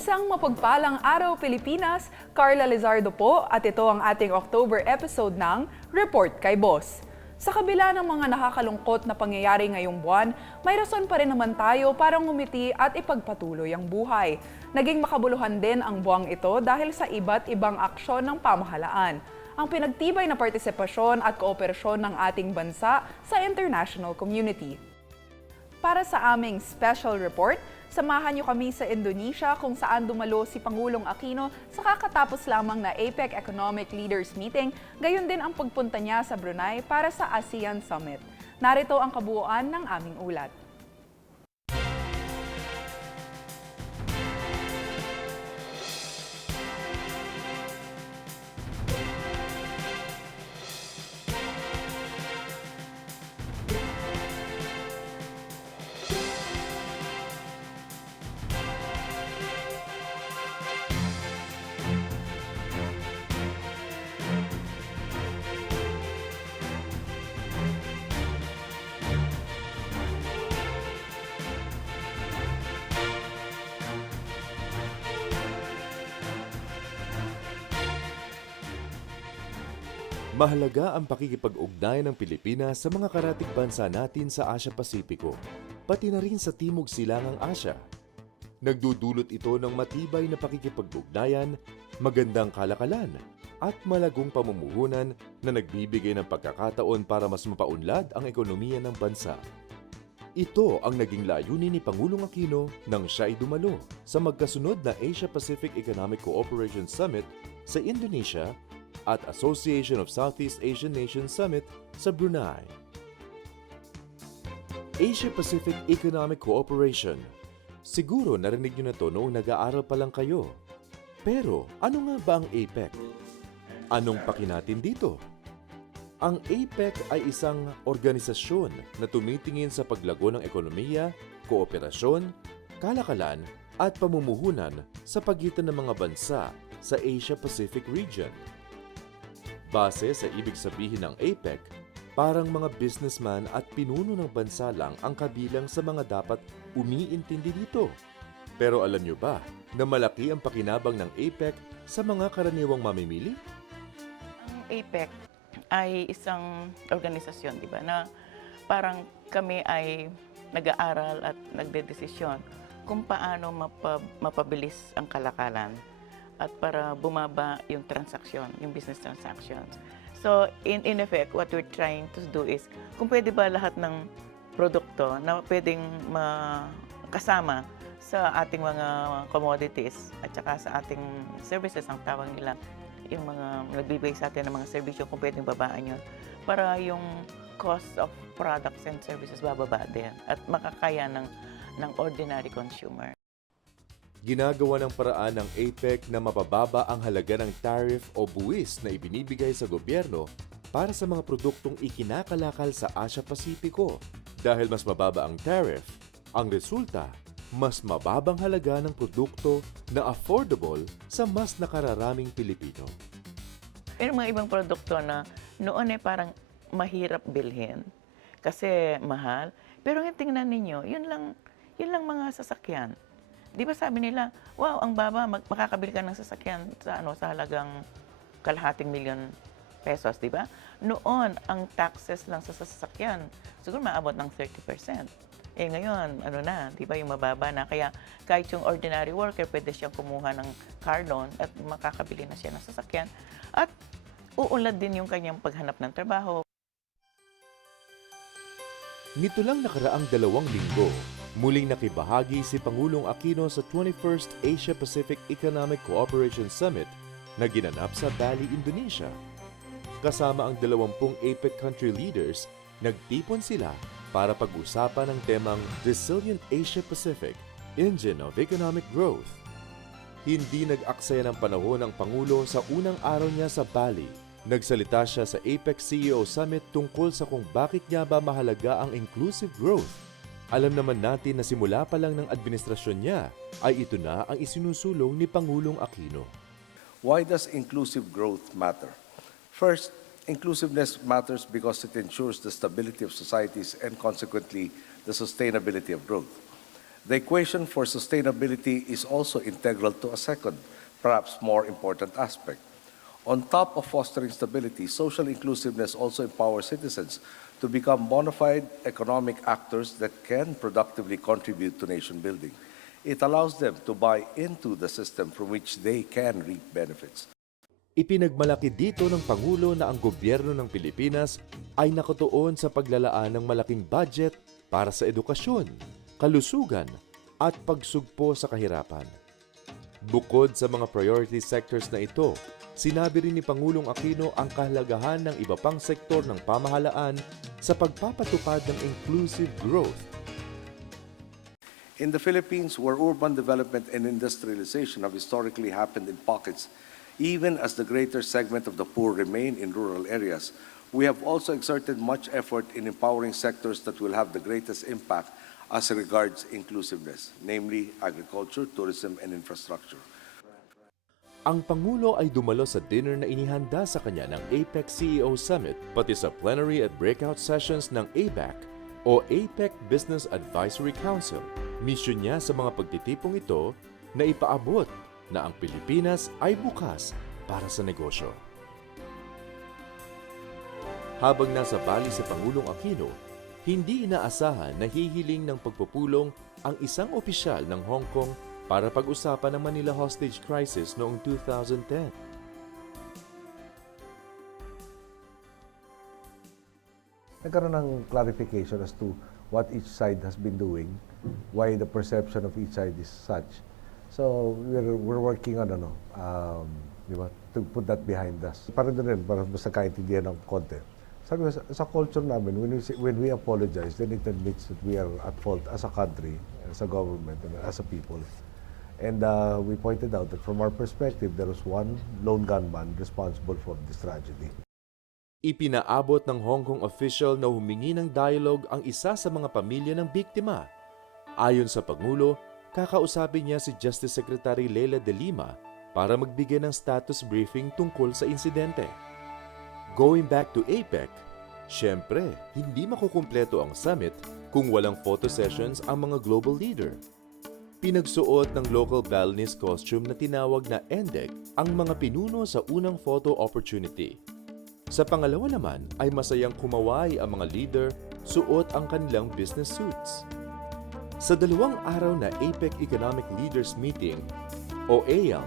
Isang mapagpalang araw Pilipinas, Carla Lizardo po at ito ang ating October episode ng Report kay Boss. Sa kabila ng mga nakakalungkot na pangyayari ngayong buwan, may rason pa rin naman tayo para ngumiti at ipagpatuloy ang buhay. Naging makabuluhan din ang buwang ito dahil sa iba't ibang aksyon ng pamahalaan. Ang pinagtibay na partisipasyon at kooperasyon ng ating bansa sa international community. Para sa aming special report, samahan niyo kami sa Indonesia kung saan dumalo si Pangulong Aquino sa kakatapos lamang na APEC Economic Leaders Meeting, gayon din ang pagpunta niya sa Brunei para sa ASEAN Summit. Narito ang kabuuan ng aming ulat. Mahalaga ang pakikipag-ugnayan ng Pilipinas sa mga karatig bansa natin sa Asia-Pasipiko, pati na rin sa Timog Silangang Asya. Nagdudulot ito ng matibay na pakikipag-ugnayan, magandang kalakalan, at malagong pamumuhunan na nagbibigay ng pagkakataon para mas mapaunlad ang ekonomiya ng bansa. Ito ang naging layunin ni Pangulong Aquino nang siya ay dumalo sa magkasunod na Asia-Pacific Economic Cooperation Summit sa Indonesia at Association of Southeast Asian Nations Summit sa Brunei. Asia-Pacific Economic Cooperation. Siguro narinig niyo na ito noong nag-aaral pa lang kayo. Pero ano nga ba ang APEC? Anong paki natin dito? Ang APEC ay isang organisasyon na tumitingin sa paglago ng ekonomiya, kooperasyon, kalakalan at pamumuhunan sa pagitan ng mga bansa sa Asia-Pacific region. Base sa ibig sabihin ng APEC, parang mga businessman at pinuno ng bansa lang ang kabilang sa mga dapat umiintindi dito. Pero alam nyo ba na malaki ang pakinabang ng APEC sa mga karaniwang mamimili? Ang APEC ay isang organisasyon, di ba, na parang kami ay nag-aaral at nagdedesisyon kung paano mapabilis ang kalakalan at para bumaba yung transaksyon, yung business transactions. So, in effect, what we're trying to do is, kung pwede ba lahat ng produkto na pwedeng makasama sa ating mga commodities at saka sa ating services, ang tawag nila, yung mga nagbibigay sa atin ng mga serbisyo, kung pwedeng babaan yun, para yung cost of products and services bababa din at makakaya ng ordinary consumer. Ginagawa ng paraan ng APEC na mapababa ang halaga ng tariff o buwis na ibinibigay sa gobyerno para sa mga produktong ikinakalakal sa Asia-Pasipiko. Dahil mas mababa ang tariff, ang resulta, mas mababang halaga ng produkto na affordable sa mas nakararaming Pilipino. Yung mga ibang produkto na noon ay parang mahirap bilhin kasi mahal, pero yung tingnan ninyo, yun lang mga sasakyan. Di ba sabi nila, wow, ang baba, makakabili ka ng sasakyan sa halagang ₱250,000, di ba? Noon, ang taxes lang sa sasakyan, siguro maabot ng 30%. Eh ngayon, di ba, yung mababa na. Kaya kahit yung ordinary worker, pwede siyang kumuha ng car loan at makakabili na siya ng sasakyan. At uunlad din yung kanyang paghanap ng trabaho. Nito lang nakaraang 2 linggo, muling nakibahagi si Pangulong Aquino sa 21st Asia-Pacific Economic Cooperation Summit na ginanap sa Bali, Indonesia. Kasama ang 20 APEC country leaders, nagtipon sila para pag-usapan ang temang Resilient Asia-Pacific, Engine of Economic Growth. Hindi nag-aksaya ng panahon ang Pangulo sa unang araw niya sa Bali. Nagsalita siya sa APEC CEO Summit tungkol sa kung bakit nga ba mahalaga ang inclusive growth. Alam naman natin na simula pa lang ng administrasyon niya ay ito na ang isinusulong ni Pangulong Aquino. Why does inclusive growth matter? First, inclusiveness matters because it ensures the stability of societies and consequently the sustainability of growth. The equation for sustainability is also integral to a second, perhaps more important aspect. On top of fostering stability, social inclusiveness also empowers citizens to become bona fide economic actors that can productively contribute to nation building. It allows them to buy into the system from which they can reap benefits. Ipinagmalaki dito ng Pangulo na ang gobyerno ng Pilipinas ay nakatuon sa paglalaan ng malaking budget para sa edukasyon, kalusugan at pagsugpo sa kahirapan. Bukod sa mga priority sectors na ito, sinabi rin ni Pangulong Aquino ang kahalagahan ng iba pang sektor ng pamahalaan sa pagpapatupad ng inclusive growth. In the Philippines, where urban development and industrialization have historically happened in pockets, even as the greater segment of the poor remain in rural areas, we have also exerted much effort in empowering sectors that will have the greatest impact as regards inclusiveness, namely agriculture, tourism, and infrastructure. Ang Pangulo ay dumalo sa dinner na inihanda sa kanya ng APEC CEO Summit pati sa plenary at breakout sessions ng APEC o APEC Business Advisory Council. Misyon niya sa mga pagtitipong ito na ipaabot na ang Pilipinas ay bukas para sa negosyo. Habang nasa Bali sa Pangulong Aquino, hindi inaasahan na hihiling ng pagpupulong ang isang opisyal ng Hong Kong para pag-usapan ang Manila hostage crisis noong 2010. Nagkaroon ng clarification as to what each side has been doing, why the perception of each side is such. So we're working on di ba, to put that behind us. Para doon rin, para mas nagkaintindihan ng konti. Sabi ko, sa culture namin, when we apologize, then it admits that we are at fault as a country, as a government, and as a people. And we pointed out that from our perspective, there was one lone gunman responsible for this tragedy. Ipinaabot ng Hong Kong official na humingi ng dialogue ang isa sa mga pamilya ng biktima. Ayon sa Pangulo, kakausapin niya si Justice Secretary Leila de Lima para magbigay ng status briefing tungkol sa insidente. Going back to APEC, syempre, hindi makukumpleto ang summit kung walang photo sessions ang mga global leader. Pinagsuot ng local Balinese costume na tinawag na endek ang mga pinuno sa unang photo opportunity. Sa pangalawa naman ay masayang kumaway ang mga leader suot ang kanilang business suits. Sa 2 araw na APEC Economic Leaders Meeting o AEAM,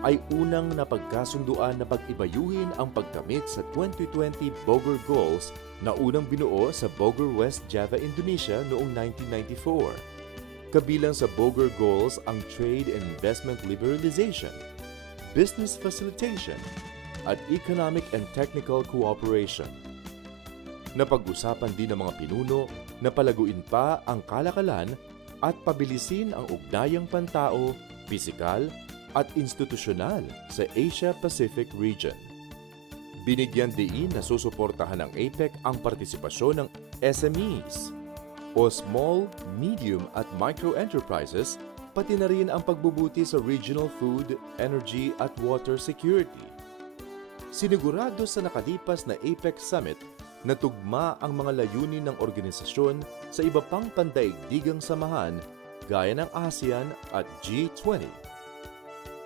ay unang napagkasunduan na pag-ibayuhin ang pagkamit sa 2020 Bogor Goals na unang binuo sa Bogor, West Java, Indonesia noong 1994. Kabilang sa Bogor Goals ang trade and investment liberalization, business facilitation, at economic and technical cooperation. Napag-usapan din ng mga pinuno na palaguin pa ang kalakalan at pabilisin ang ugnayang pantao, pisikal, at institusyonal sa Asia-Pacific region. Binigyan diin na susuportahan ng APEC ang partisipasyon ng SMEs o Small, Medium at Micro Enterprises, pati na rin ang pagbubuti sa regional food, energy at water security. Sinigurado sa nakalipas na APEC Summit na tugma ang mga layunin ng organisasyon sa iba pang pandaigdigang samahan gaya ng ASEAN at G20.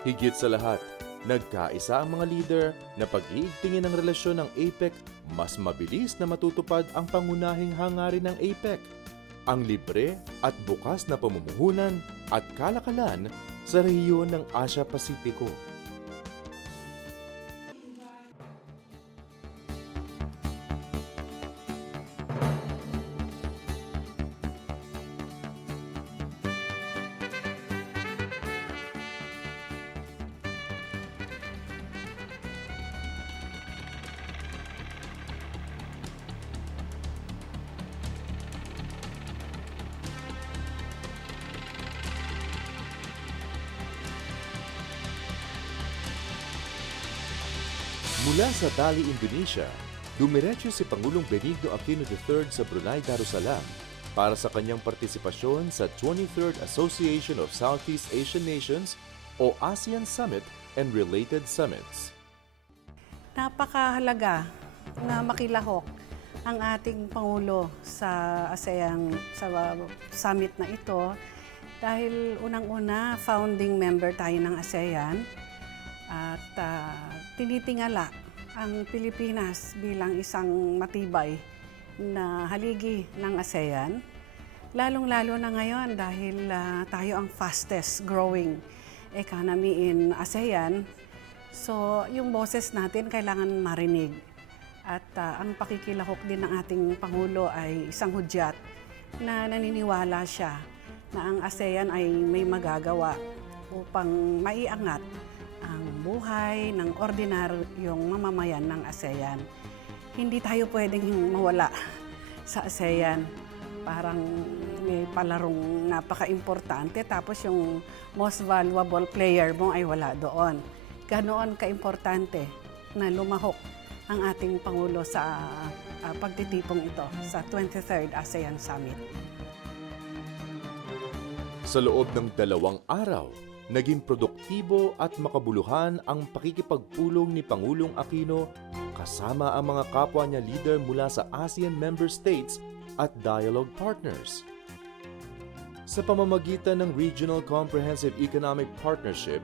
Higit sa lahat, nagkaisa ang mga leader na pag-iigtingin ng relasyon ng APEC mas mabilis na matutupad ang pangunahing hangarin ng APEC, ang libre at bukas na pamumuhunan at kalakalan sa rehiyon ng Asia-Pasipiko. Mula sa Bali, Indonesia, dumiretso si Pangulong Benigno Aquino III sa Brunei Darussalam para sa kanyang partisipasyon sa 23rd Association of Southeast Asian Nations o ASEAN Summit and related summits. Napakahalaga na makilahok ang ating Pangulo sa ASEAN sa summit na ito Dahil unang-una, founding member tayo ng ASEAN at tinitingala ang Pilipinas bilang isang matibay na haligi ng ASEAN. Lalong-lalo na ngayon dahil tayo ang fastest growing economy in ASEAN. So, yung boses natin kailangan marinig. At ang pakikilahok din ng ating Pangulo ay isang hudyat na naniniwala siya na ang ASEAN ay may magagawa upang maiangat ang buhay ng ordinaryong mamamayan ng ASEAN. Hindi tayo pwedeng mawala sa ASEAN. Parang may palarong napaka-importante tapos yung most valuable player mo ay wala doon. Ganoon ka-importante na lumahok ang ating Pangulo sa pagtitipong ito sa 23rd ASEAN Summit. Sa loob ng 2 araw, naging produktibo at makabuluhan ang pakikipagpulong ni Pangulong Aquino kasama ang mga kapwa niya leader mula sa ASEAN member states at dialogue partners. Sa pamamagitan ng Regional Comprehensive Economic Partnership,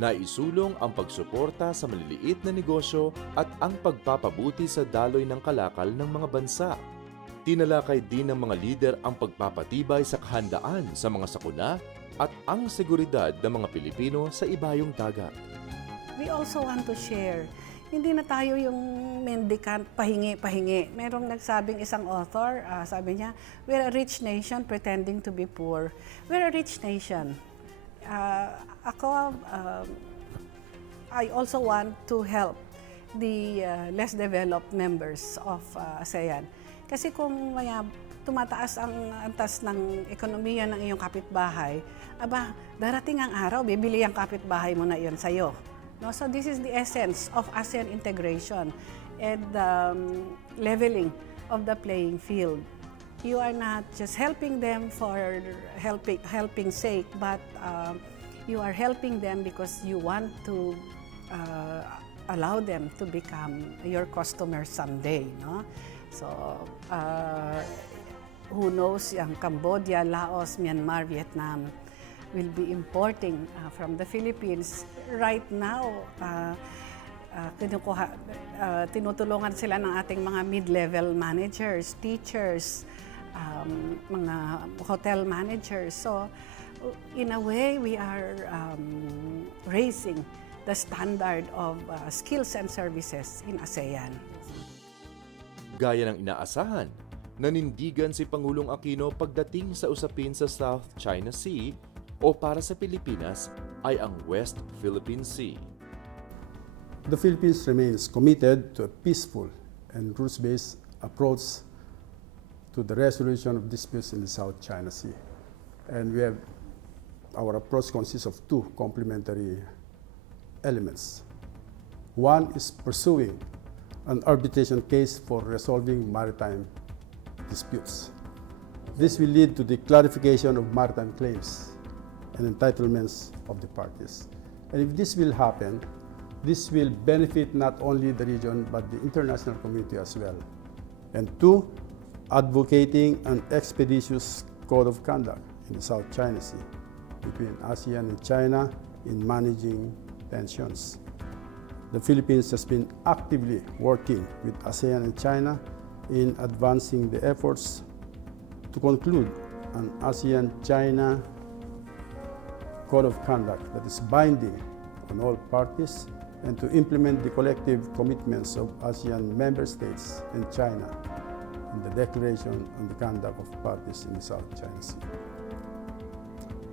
naisulong ang pagsuporta sa maliliit na negosyo at ang pagpapabuti sa daloy ng kalakal ng mga bansa. Tinalakay din ng mga lider ang pagpapatibay sa kahandaan sa mga sakuna at ang seguridad ng mga Pilipino sa ibayong dagat. We also want to share. Hindi na tayo yung mendicant, pahingi-pahingi. Merong nagsabing isang author, sabi niya, we're a rich nation pretending to be poor. We're a rich nation. I also want to help the less developed members of ASEAN. Kasi kung tumataas ang antas ng ekonomiya ng iyong kapitbahay, darating ang araw, bibili ang kapitbahay mo na iyon sa'yo. No? So this is the essence of ASEAN integration and leveling of the playing field. You are not just helping them for helping sake, but you are helping them because you want to allow them to become your customer someday. No? So, who knows, ang Cambodia, Laos, Myanmar, Vietnam will be importing from the Philippines. Right now, tinutulungan sila ng ating mga mid-level managers, teachers, mga hotel managers. So, in a way, we are raising the standard of skills and services in ASEAN. Gaya ng inaasahan, nanindigan si Pangulong Aquino pagdating sa usapin sa South China Sea o para sa Pilipinas ay ang West Philippine Sea. The Philippines remains committed to a peaceful and rules-based approach to the resolution of disputes in the South China Sea. And our approach consists of 2 complementary elements. One is pursuing an arbitration case for resolving maritime disputes. This will lead to the clarification of maritime claims and entitlements of the parties. And if this will happen, this will benefit not only the region but the international community as well. And 2, advocating an expeditious code of conduct in the South China Sea between ASEAN and China in managing tensions. The Philippines has been actively working with ASEAN and China in advancing the efforts to conclude an ASEAN-China Code of Conduct that is binding on all parties and to implement the collective commitments of ASEAN member states and China in the Declaration on the Conduct of Parties in the South China Sea.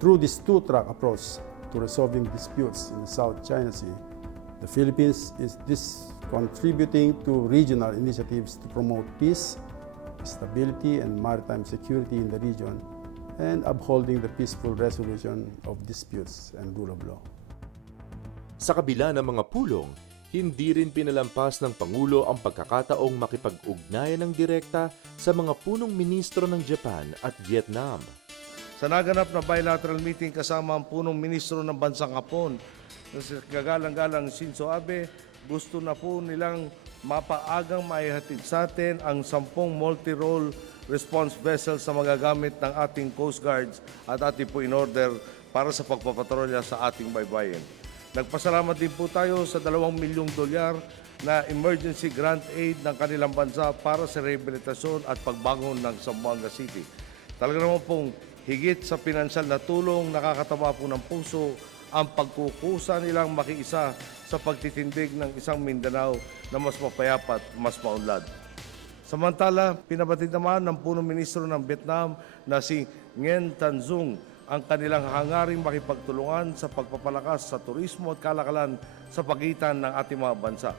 Through this 2-track approach to resolving disputes in the South China Sea, the Philippines is contributing to regional initiatives to promote peace, stability, and maritime security in the region, and upholding the peaceful resolution of disputes and rule of law. Sa kabila ng mga pulong, hindi rin pinalampas ng Pangulo ang pagkakataong makipag-ugnayan ng direkta sa mga punong ministro ng Japan at Vietnam. Sa naganap na bilateral meeting kasama ang punong ministro ng bansang Hapon, si kagalang-galang Shinzo Abe gusto na po nilang mapaagang maihatid sa atin ang 10 multi-role response vessels na magagamit ng ating Coast Guards at ating po in-order para sa pagpapatrolya sa ating baybayin. Nagpasalamat din po tayo sa $2 milyong na emergency grant aid ng kanilang bansa para sa rehabilitasyon at pagbangon ng Zamboanga City. Talaga naman pong higit sa pinansyal na tulong, nakakataba po ng puso ang pagkukusa nilang makiisa sa pagtitindig ng isang Mindanao na mas mapayapat, mas maunlad. Samantala, pinabatid naman ng punong ministro ng Vietnam na si Nguyen Tan Dung ang kanilang hangaring makipagtulungan sa pagpapalakas sa turismo at kalakalan sa pagitan ng ating mga bansa.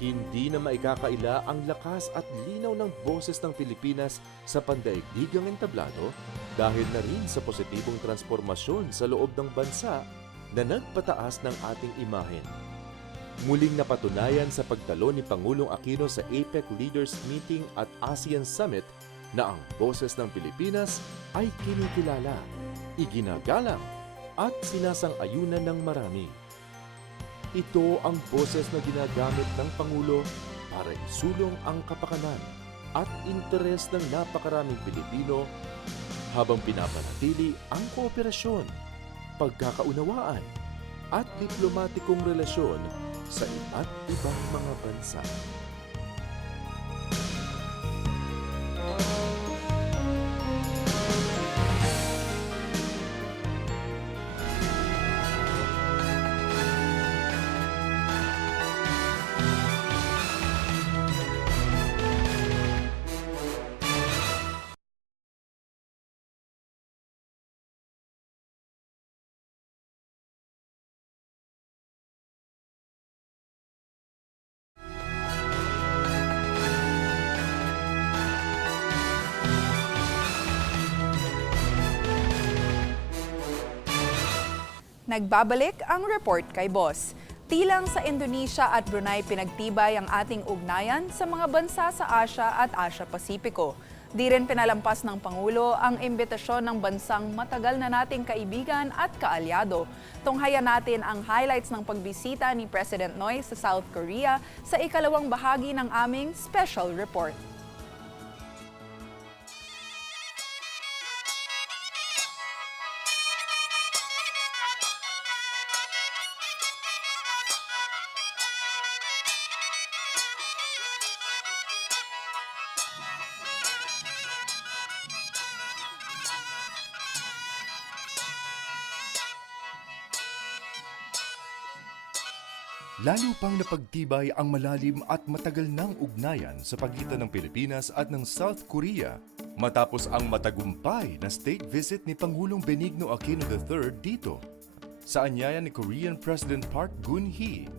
Hindi na maikakaila ang lakas at linaw ng boses ng Pilipinas sa pandaigdigang entablado dahil na rin sa positibong transformasyon sa loob ng bansa na nagpataas ng ating imahen. Muling napatunayan sa pagtalo ni Pangulong Aquino sa APEC Leaders Meeting at ASEAN Summit na ang boses ng Pilipinas ay kinikilala, iginagalang at sinasang-ayunan ng marami. Ito ang boses na ginagamit ng Pangulo para isulong ang kapakanan at interes ng napakaraming Pilipino habang pinapanatili ang kooperasyon, pagkakaunawaan at diplomatikong relasyon sa iba't ibang mga bansa. Nagbabalik ang report kay Boss. Tilang sa Indonesia at Brunei pinagtibay ang ating ugnayan sa mga bansa sa Asia at Asia-Pasipiko. Di rin pinalampas ng Pangulo ang imbitasyon ng bansang matagal na nating kaibigan at kaalyado. Tunghayan natin ang highlights ng pagbisita ni President Noy sa South Korea sa ikalawang bahagi ng aming special report. Lalo pang napagtibay ang malalim at matagal ng ugnayan sa pagitan ng Pilipinas at ng South Korea matapos ang matagumpay na state visit ni Pangulong Benigno Aquino III dito. Sa anyaya ni Korean President Park Geun-hye,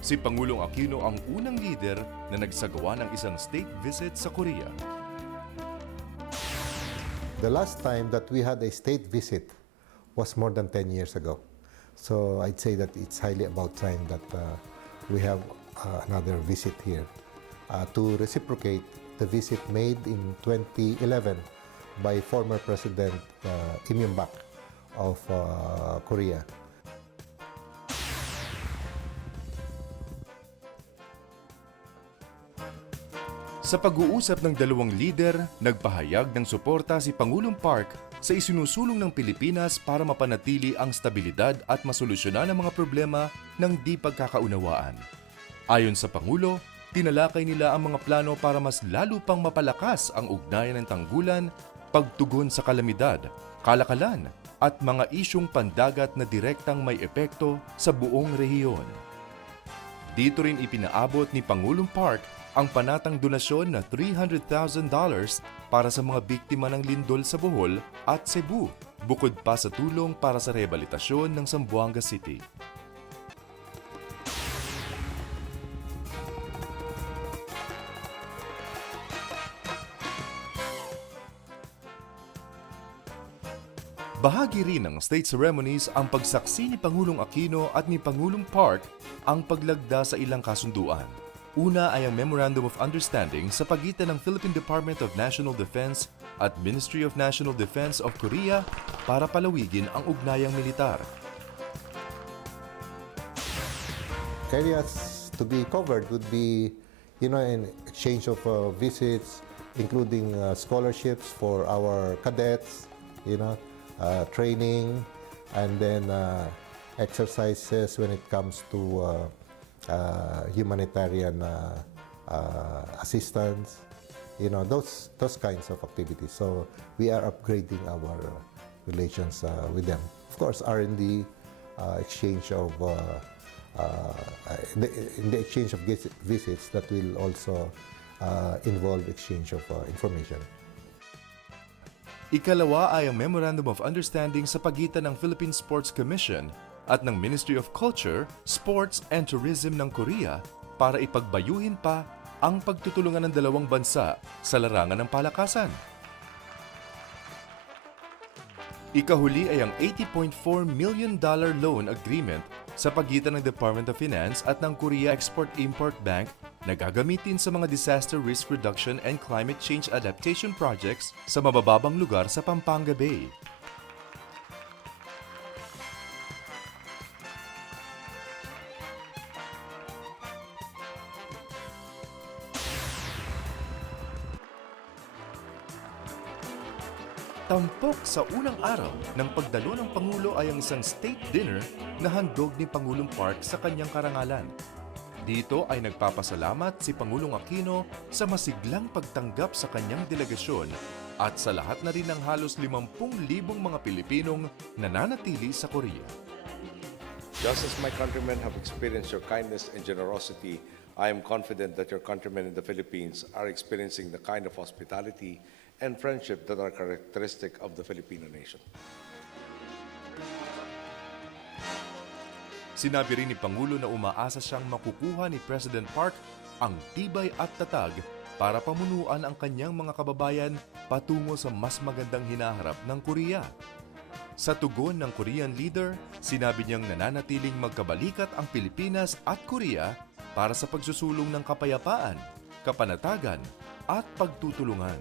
si Pangulong Aquino ang unang leader na nagsagawa ng isang state visit sa Korea. The last time that we had a state visit was more than 10 years ago. So I'd say that it's highly about time that we have another visit here to reciprocate the visit made in 2011 by former President Kim Yong-bak of Korea. Sa pag-uusap ng dalawang lider, nagpahayag ng suporta si Pangulong Park sa isinusulong ng Pilipinas para mapanatili ang stabilidad at masolusyonan ang mga problema ng di pagkakaunawaan. Ayon sa Pangulo, tinalakay nila ang mga plano para mas lalo pang mapalakas ang ugnayan ng tanggulan, pagtugon sa kalamidad, kalakalan at mga isyong pandagat na direktang may epekto sa buong rehiyon. Dito rin ipinaabot ni Pangulong Park ang panatang donasyon na $300,000 para sa mga biktima ng lindol sa Bohol at Cebu, bukod pa sa tulong para sa rehabilitasyon ng Zamboanga City. Bahagi rin ng state ceremonies ang pagsaksi ni Pangulong Aquino at ni Pangulong Park ang paglagda sa ilang kasunduan. Una ay ang Memorandum of Understanding sa pagitan ng Philippine Department of National Defense at Ministry of National Defense of Korea para palawigin ang ugnayang militar. areas to be covered would be, an exchange of visits, including scholarships for our cadets, training, and then exercises when it comes to humanitarian assistance, those kinds of activities. So we are upgrading our relations with them. Of course, R&D, exchange of in the exchange of visits, that will also involve exchange of information. Ikalawa ay ang Memorandum of Understanding sa pagitan ng Philippine Sports Commission at ng Ministry of Culture, Sports and Tourism ng Korea para ipagbayuhin pa ang pagtutulungan ng dalawang bansa sa larangan ng palakasan. Ikahuli ay ang $80.4 million loan agreement sa pagitan ng Department of Finance at ng Korea Export-Import Bank na gagamitin sa mga disaster risk reduction and climate change adaptation projects sa mabababang lugar sa Pampanga Bay. Tampok sa unang araw ng pagdalo ng Pangulo ay ang isang state dinner na handog ni Pangulong Park sa kanyang karangalan. Dito ay nagpapasalamat si Pangulong Aquino sa masiglang pagtanggap sa kanyang delegasyon at sa lahat na rin ng halos 50,000 mga Pilipinong nananatili sa Korea. Just as my countrymen have experienced your kindness and generosity, I am confident that your countrymen in the Philippines are experiencing the kind of hospitality and friendship that are characteristic of the Filipino nation. Sinabi rin ni Pangulo na umaasa siyang makukuha ni President Park ang tibay at tatag para pamunuan ang kanyang mga kababayan patungo sa mas magandang hinaharap ng Korea. Sa tugon ng Korean leader, sinabi niyang nananatiling magkabalikat ang Pilipinas at Korea para sa pagsusulong ng kapayapaan, kapanatagan at pagtutulungan.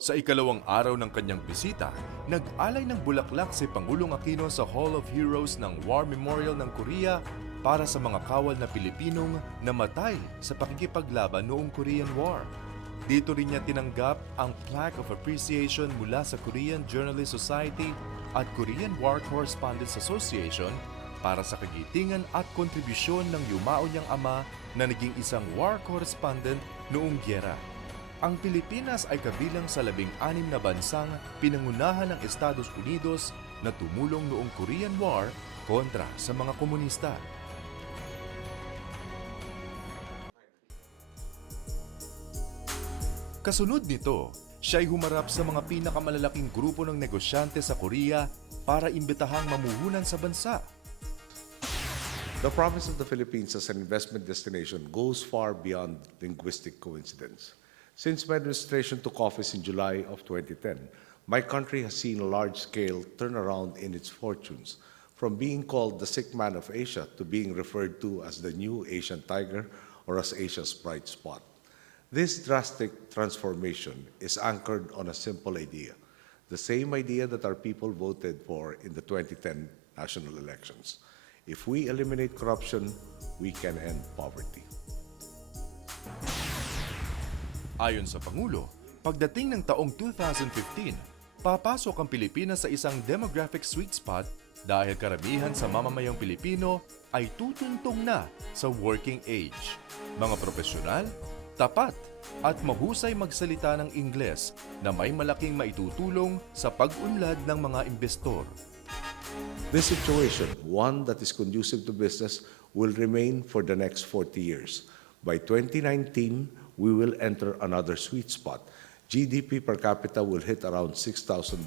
Sa ikalawang araw ng kanyang bisita, nag-alay ng bulaklak si Pangulong Aquino sa Hall of Heroes ng War Memorial ng Korea para sa mga kawal na Pilipinong namatay sa pakikipaglaban noong Korean War. Dito rin niya tinanggap ang Plaque of Appreciation mula sa Korean Journalist Society at Korean War Correspondents Association para sa kagitingan at kontribusyon ng yumao niyang ama na naging isang war correspondent noong gyera. Ang Pilipinas ay kabilang sa 16 na bansang pinangunahan ng Estados Unidos na tumulong noong Korean War kontra sa mga komunista. Kasunod nito, siya'y humarap sa mga pinakamalalaking grupo ng negosyante sa Korea para imbitahang mamuhunan sa bansa. The province of the Philippines as an investment destination goes far beyond linguistic coincidence. Since my administration took office in July of 2010, my country has seen a large-scale turnaround in its fortunes, from being called the sick man of Asia to being referred to as the new Asian tiger or as Asia's bright spot. This drastic transformation is anchored on a simple idea, the same idea that our people voted for in the 2010 national elections. If we eliminate corruption, we can end poverty. Ayon sa Pangulo, pagdating ng taong 2015, papasok ang Pilipinas sa isang demographic sweet spot dahil karamihan sa mamamayang Pilipino ay tutuntong na sa working age. Mga profesional, tapat at mahusay magsalita ng Ingles na may malaking maitutulong sa pag-unlad ng mga investor. This situation, one that is conducive to business, will remain for the next 40 years. By 2019, we will enter another sweet spot. GDP per capita will hit around $6,000.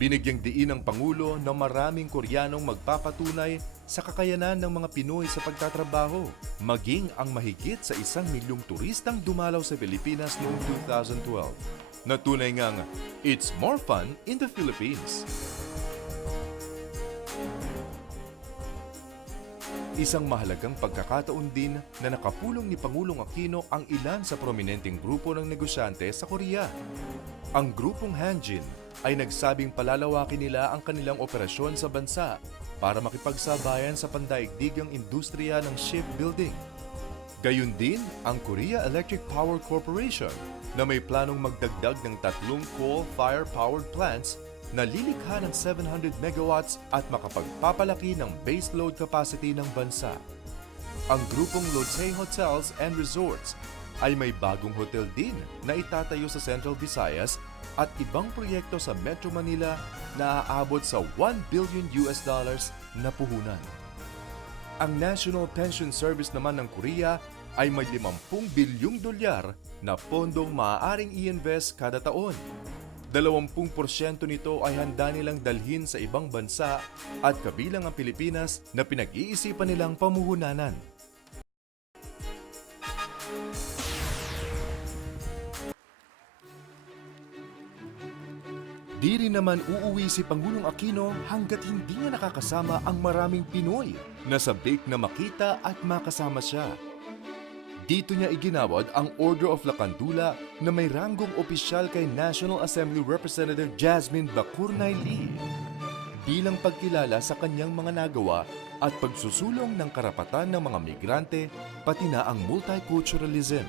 Binigyang diin ng Pangulo na maraming Koreanong magpapatunay sa kakayanan ng mga Pinoy sa pagtatrabaho, maging ang mahigit sa 1 milyong turistang dumalaw sa Pilipinas noong 2012. Na tunay ngang, it's more fun in the Philippines. Isang mahalagang pagkakataon din na nakapulong ni Pangulong Aquino ang ilan sa prominenteng grupo ng negosyante sa Korea. Ang grupong Hanjin ay nagsabing palalawakin nila ang kanilang operasyon sa bansa para makipagsabayan sa pandaigdigang industriya ng shipbuilding. Gayun din ang Korea Electric Power Corporation na may planong magdagdag ng 3 coal-fire-powered plants na lilikha ng 700 megawatts at makapagpapalaki ng baseload capacity ng bansa. Ang grupong Lotse Hotels and Resorts ay may bagong hotel din na itatayo sa Central Visayas at ibang proyekto sa Metro Manila na aabot sa $1 billion na puhunan. Ang National Pension Service naman ng Korea ay may $50 bilyong na pondong maaaring i-invest kada taon. 20% nito ay handa nilang dalhin sa ibang bansa at kabilang ang Pilipinas na pinag-iisipan nilang pamuhunanan. Di rin naman uuwi si Pangulong Aquino hanggat hindi niya nakakasama ang maraming Pinoy na sabik na makita at makasama siya. Dito niya iginawad ang Order of La Candula na may ranggong opisyal kay National Assembly Representative Jasmine Bacurnay Lee bilang pagkilala sa kanyang mga nagawa at pagsusulong ng karapatan ng mga migrante pati na ang multiculturalism.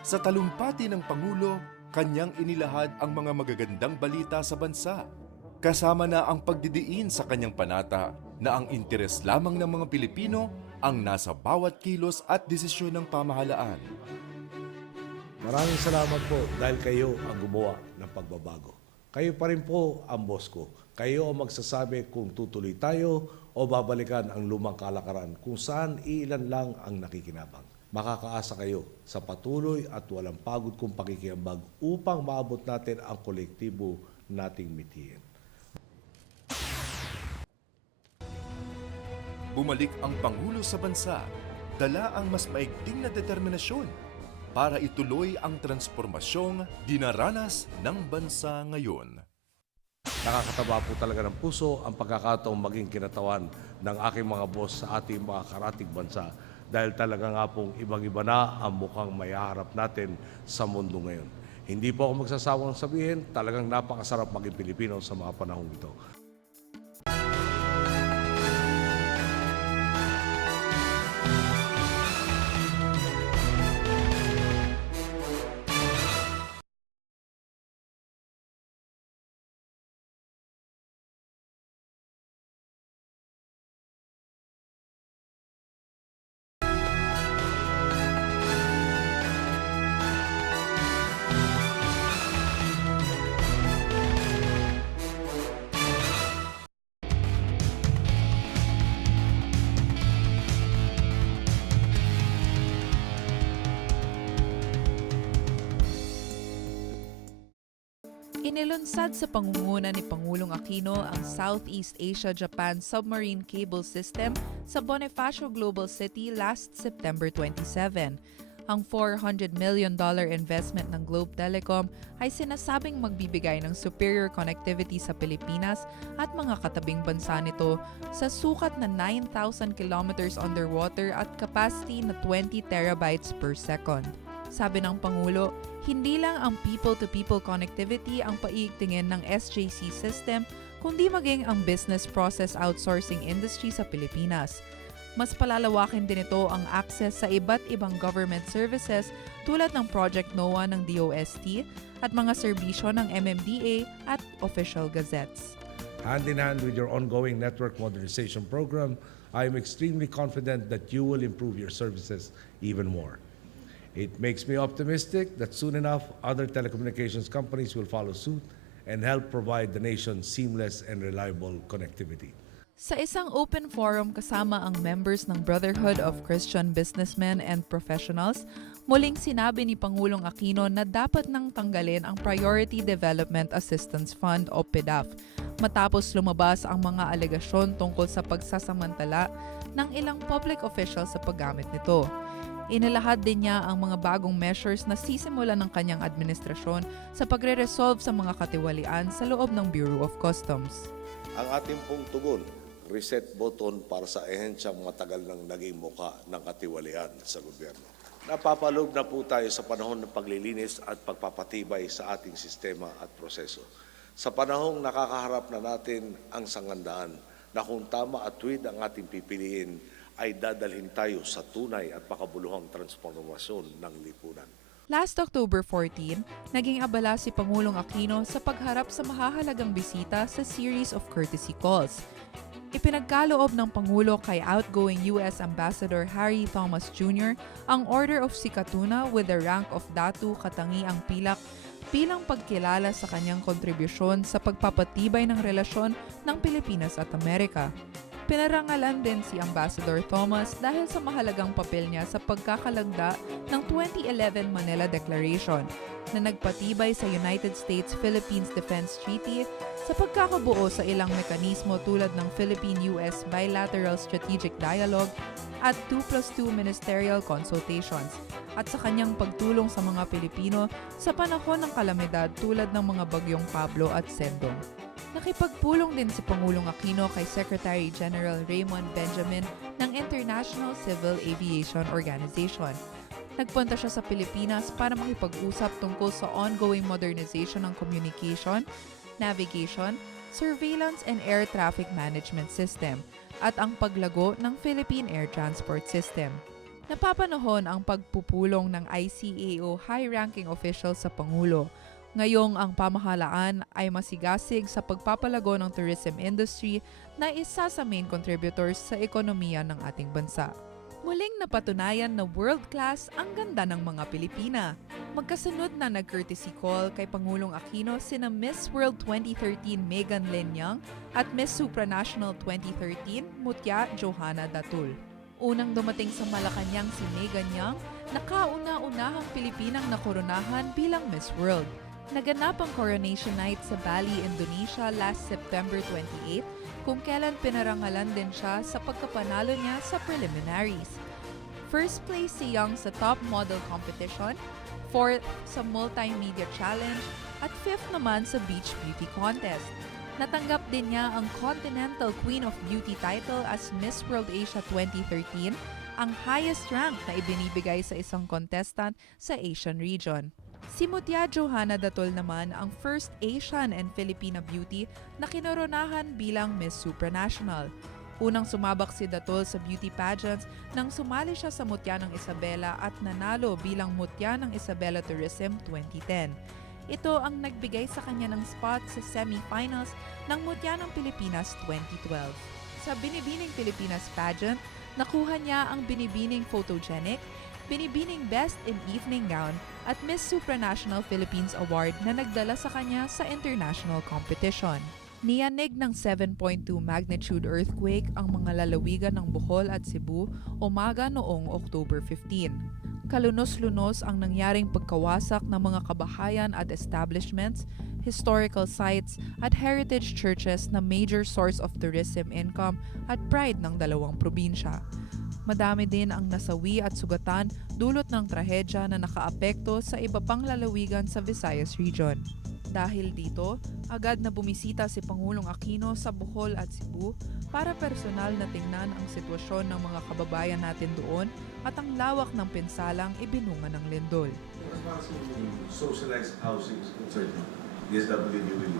Sa talumpati ng Pangulo, kanyang inilahad ang mga magagandang balita sa bansa. Kasama na ang pagdidiin sa kanyang panata na ang interes lamang ng mga Pilipino ang nasa bawat kilos at desisyon ng pamahalaan. Maraming salamat po dahil kayo ang gumawa ng pagbabago. Kayo pa rin po ang boss ko. Kayo ang magsasabi kung tutuloy tayo o babalikan ang lumang kalakaran kung saan ilan lang ang nakikinabang. Makakaasa kayo sa patuloy at walang pagod kong pakikiambag upang maabot natin ang kolektibo nating mithiin. Bumalik ang Pangulo sa bansa, dala ang mas maigting na determinasyon para ituloy ang transformasyong dinaranas ng bansa ngayon. Nakakataba po talaga ng puso ang pagkakataong maging kinatawan ng aking mga boss sa ating mga karatig bansa dahil talaga nga pong ibang-iba na ang mukhang mayaharap natin sa mundo ngayon. Hindi po ako magsasawang sabihin, talagang napakasarap maging Pilipino sa mga panahong ito. Inilunsad sa pangunguna ni Pangulong Aquino ang Southeast Asia-Japan Submarine Cable System sa Bonifacio Global City last September 27. Ang $400 million investment ng Globe Telecom ay sinasabing magbibigay ng superior connectivity sa Pilipinas at mga katabing bansa nito sa sukat na 9,000 kilometers underwater at capacity na 20 terabytes per second. Sabi ng Pangulo, hindi lang ang people-to-people connectivity ang paiigtingin ng SJC system, kundi maging ang business process outsourcing industry sa Pilipinas. Mas palalawakin din ito ang access sa iba't ibang government services tulad ng Project NOAA ng DOST at mga serbisyo ng MMDA at official gazettes. Hand in hand with your ongoing network modernization program, I am extremely confident that you will improve your services even more. It makes me optimistic that soon enough, other telecommunications companies will follow suit and help provide the nation seamless and reliable connectivity. Sa isang open forum kasama ang members ng Brotherhood of Christian Businessmen and Professionals, muling sinabi ni Pangulong Aquino na dapat nang tanggalin ang Priority Development Assistance Fund o PDAF matapos lumabas ang mga alegasyon tungkol sa pagsasamantala ng ilang public officials sa paggamit nito. Inilahad din niya ang mga bagong measures na sisimulan ng kanyang administrasyon sa pagre-resolve sa mga katiwalian sa loob ng Bureau of Customs. Ang ating pong tugon, reset button para sa ehensyang matagal nang naging muka ng katiwalian sa gobyerno. Napapaloob na po tayo sa panahon ng paglilinis at pagpapatibay sa ating sistema at proseso. Sa panahong nakakaharap na natin ang sangandaan na kung tama at tuwid ang ating pipiliin, ay dadalhin tayo sa tunay at makabuluhang transformasyon ng lipunan. Last October 14, naging abala si Pangulong Aquino sa pagharap sa mahahalagang bisita sa series of courtesy calls. Ipinagkaloob ng Pangulo kay outgoing U.S. Ambassador Harry Thomas Jr. ang Order of Sikatuna with the rank of Datu Katangiang Pilak bilang pagkilala sa kanyang kontribusyon sa pagpapatibay ng relasyon ng Pilipinas at Amerika. Pinarangalan din si Ambassador Thomas dahil sa mahalagang papel niya sa pagkakalagda ng 2011 Manila Declaration na nagpatibay sa United States-Philippines Defense Treaty sa pagkakabuo sa ilang mekanismo tulad ng Philippine-US Bilateral Strategic Dialogue at 2+2 Ministerial Consultations at sa kanyang pagtulong sa mga Pilipino sa panahon ng kalamidad tulad ng mga bagyong Pablo at Sendong. Nakipagpulong din si Pangulong Aquino kay Secretary General Raymond Benjamin ng International Civil Aviation Organization. Nagpunta siya sa Pilipinas para makipag-usap tungkol sa ongoing modernization ng communication, navigation, surveillance and air traffic management system at ang paglago ng Philippine Air Transport System. Napapanahon ang pagpupulong ng ICAO high-ranking officials sa Pangulo. Ngayong ang pamahalaan ay masigasig sa pagpapalago ng tourism industry na isa sa main contributors sa ekonomiya ng ating bansa. Muling napatunayan na world-class ang ganda ng mga Pilipina. Magkasunod na nag-courtesy call kay Pangulong Aquino sina Miss World 2013 Megan Lenyang at Miss Supranational 2013 Mutya Johanna Datul. Unang dumating sa Malacanang si Megan Yang, nakauna-unahang Pilipinang nakoronahan bilang Miss World. Naganap ang coronation night sa Bali, Indonesia last September 28 kung kailan pinarangalan din siya sa pagkapanalo niya sa preliminaries. First place si Young sa top model competition, fourth sa multimedia challenge, at fifth naman sa beach beauty contest. Natanggap din niya ang Continental Queen of Beauty title as Miss World Asia 2013, ang highest rank na ibinibigay sa isang contestant sa Asian region. Si Mutya Johanna Datul naman ang first Asian and Filipina beauty na kinoronahan bilang Miss Supranational. Unang sumabak si Datul sa beauty pageants nang sumali siya sa Mutya ng Isabela at nanalo bilang Mutya ng Isabela Tourism 2010. Ito ang nagbigay sa kanya ng spot sa semi-finals ng Mutya ng Pilipinas 2012. Sa Binibining Pilipinas pageant, nakuha niya ang Binibining Photogenic, Binibining Best in Evening Gown at Miss Supranational Philippines Award na nagdala sa kanya sa international competition. Niyanig ng 7.2 magnitude earthquake ang mga lalawigan ng Bohol at Cebu umaga noong October 15. Kalunos-lunos ang nangyaring pagkawasak ng mga kabahayan at establishments, historical sites at heritage churches na major source of tourism income at pride ng dalawang probinsya. Madami din ang nasawi at sugatan dulot ng trahedya na nakaapekto sa iba pang lalawigan sa Visayas region. Dahil dito, agad na bumisita si Pangulong Aquino sa Bohol at Cebu para personal na tingnan ang sitwasyon ng mga kababayan natin doon at ang lawak ng pinsalang ibinunga ng lindol. As far as socialized housing is concerned, DSWD will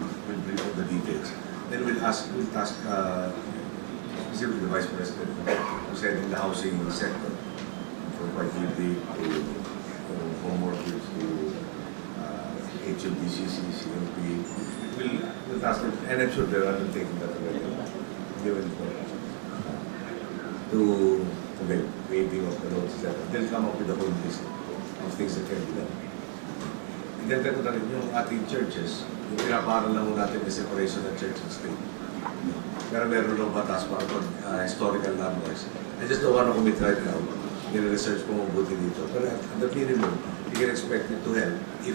bring all the details. Then we'll task specifically the Vice President who's heading the housing sector for quality to homework to HUDCC, CMP. We'll task them, and I'm sure they're undertaking that already, given to the waiving of the loans, etc. They'll come up with a whole list of things that can be done. Idagdag ko na rin yung ating churches, yung pinaparal lang natin yung separation ng church and state. Pero meron ng batas para pag historical landmarks. I just don't want to commit right now. Nire-research ko mabuti dito. Pero at the minimum, you can expect it to help if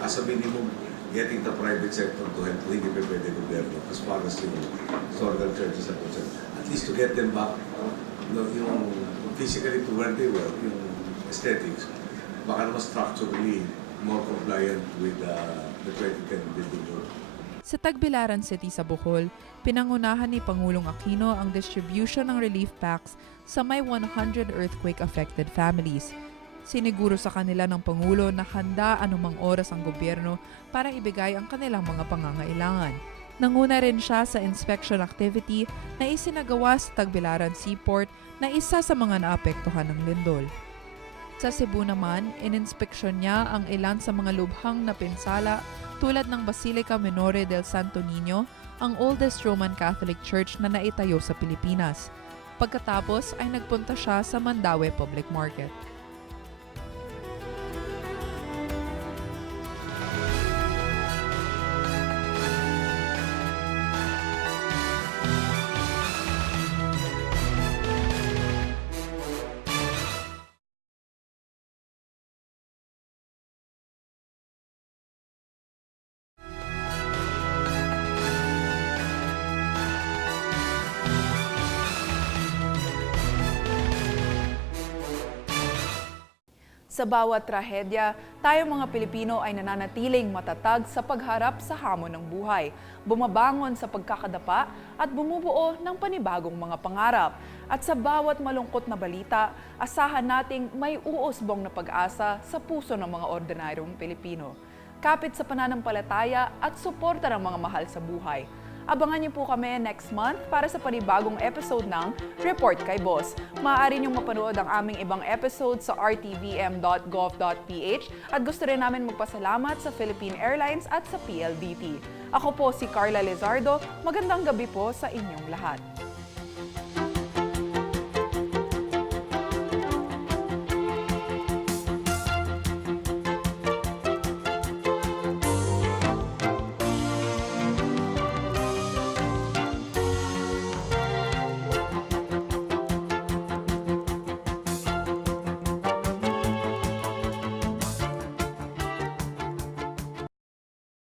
as a minimum, getting the private sector to help kung hindi pa pwede gobyerno as far as yung historical churches are concerned. At least to get them back, yung physically to where they were, yung aesthetics, baka naman structurally more compliant with the 2010 building code. Sa Tagbilaran City sa Bohol, pinangunahan ni Pangulong Aquino ang distribution ng relief packs sa may 100 earthquake-affected families. Siniguro sa kanila ng Pangulo na handa anumang oras ang gobyerno para ibigay ang kanilang mga pangangailangan. Nanguna rin siya sa inspection activity na isinagawa sa Tagbilaran Seaport na isa sa mga naapektuhan ng lindol. Sa Cebu naman, ininspeksyon niya ang ilan sa mga lubhang na pinsala tulad ng Basilica Minore del Santo Niño, ang oldest Roman Catholic Church na naitayo sa Pilipinas. Pagkatapos ay nagpunta siya sa Mandaue Public Market. Sa bawat trahedya, tayong mga Pilipino ay nananatiling matatag sa pagharap sa hamon ng buhay, bumabangon sa pagkakadapa at bumubuo ng panibagong mga pangarap. At sa bawat malungkot na balita, asahan nating may uusbong na pag-asa sa puso ng mga ordinaryong Pilipino. Kapit sa pananampalataya at suporta ng mga mahal sa buhay. Abangan niyo po kami next month para sa panibagong episode ng Report kay Boss. Maaari niyong mapanood ang aming ibang episode sa rtvm.gov.ph at gusto rin namin magpasalamat sa Philippine Airlines at sa PLDT. Ako po si Carla Lizardo. Magandang gabi po sa inyong lahat.